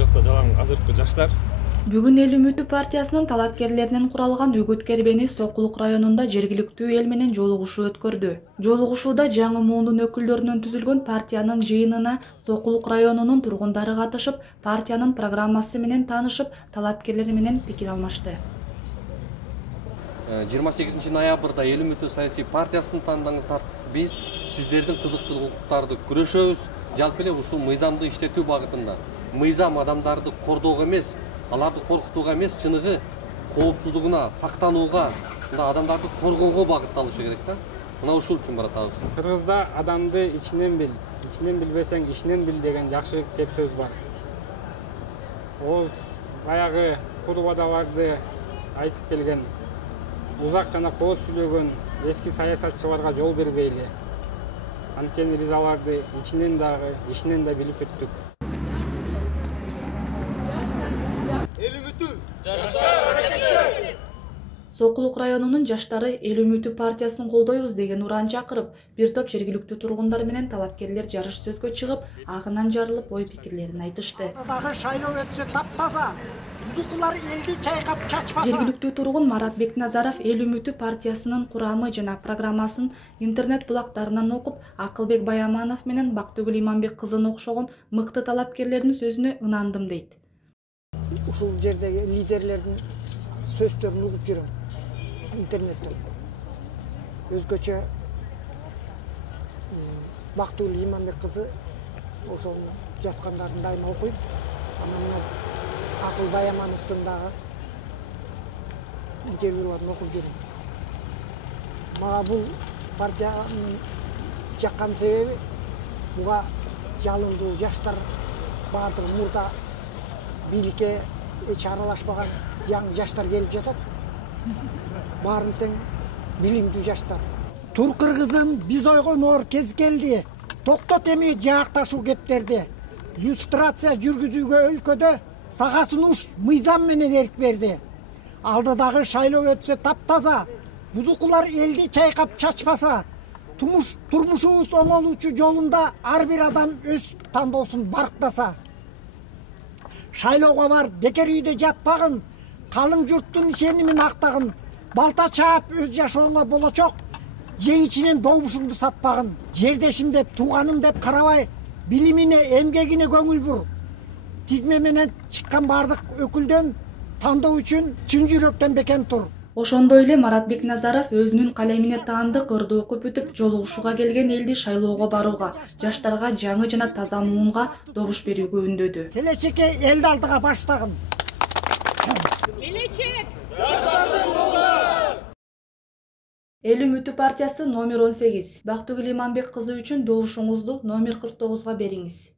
жакта жалаң азыркы жаштар. Бүгүн Эл Үмүтү партиясынын талапкерлеринен куралган Өгөт Кербени Сокулук районунда жергиликтүү эл менен жолугушуу өткөрдү. Жолугушууда жаңы муунун өкүлдөрүнөн түзүлгөн партиянын жыйынына Сокулук районунун тургундары катышып, партиянын программасы менен таанышып, талапкерлер менен пикир алмашты. 28 ноябрда Эл Үмүтү саясий партиясын тандаңыздар. Биз сиздердин кызыкчылыктарды күрөшөбүз. Жалпы эле ушул мыйзамды иштетүү багытында. Мыйзам адамдарды кордоого эмес, аларды коркутууга эмес, чыныгы коопсуздугуна, сактанууга, адамдарды коргоого багытталышы керек да. Мына ушул үчүн баратабыз. Кыргызда адамды ичинен бил, ичинен билбесең ичинен бил деген жакшы кеп сөз бар. Оз баягы курбадаларды айтып келген, узак жана кооз сүйлөгөн эски саясатчыларга жол бербейли. Анткени биз аларды ичинен дагы, ичинен да билип өттүк. Эл Үмүтү жаштар аракети! Сокулук районунун жаштары Эл Үмүтү партиясын колдойбуз деген уран чакырып, бир топ жергиликтүү тургундар менен талапкерлер жарыш сөзгө чыгып, агынан жарылып ой пикирлерин айтышты. Дагы шайлоо өтсө таптаза, бузукулар элди чайкап чачпаса. Жергиликтүү тургун Марат Бекназаров Эл Үмүтү партиясынын курамы жана программасын интернет булактарынан окуп, Акылбек Баяманов менен Бактыгүл Иманбек кызына окшогон мыкты талапкерлердин сөзүнө ынандым дейт. Ушул жердеги лидерлердин сөздөрүн угуп жүрөм интернеттен. Өзгөчө Бактыгүл Иманбек кызы ошонун жазгандарын дайыма окуйм. Анан Акыл Баямановдун дагы интервьюларын окуп жүрөм. Мага бул партиянын жаккан себеби буга жалындуу жаштар баардыгы мурда бийликке эч аралашпаган жаңы жаштар келип жатат. Баарын тең билимдүү жаштар. Тур кыргызым, биз ойгоноор кез келди. Токтот эми жаакташуу кептерди. Люстрация жүргүзүүгө өлкөдө сага сунуш мыйзам менен эрк берди. Алдыдагы шайлоо өтсө таптаза, бузукулар элди чайкап чачпаса, турмушубуз оңолуучу жолунда ар бир адам өз тандоосун барктаса. Шайлоого бар, бекер үйдө жатпагын, калың журттун ишенимин актагын, балта чаап өз жашооңо болочок, жеңичинен добушуңду сатпагын. Жердешим деп, тууганым деп карабай, билимине, эмгегине көңүл бур. Тизме менен чыккан бардык өкүлдөн тандоо үчүн чын жүрөктөн бекем тур. Ошондой эле Марат Бекназаров өзүнүн калемине таандык ырды окуп бүтүп, жолугушууга келген элди шайлоого барууга, жаштарга жаңы жана таза муунга добуш берүүгө үндөдү. Келечекке элди алдыга баштагын. Келечек! Эл Үмүтү партиясы номер 18. Бактыгүл Иманбек кызы үчүн добушуңузду номер 49-га бериңиз.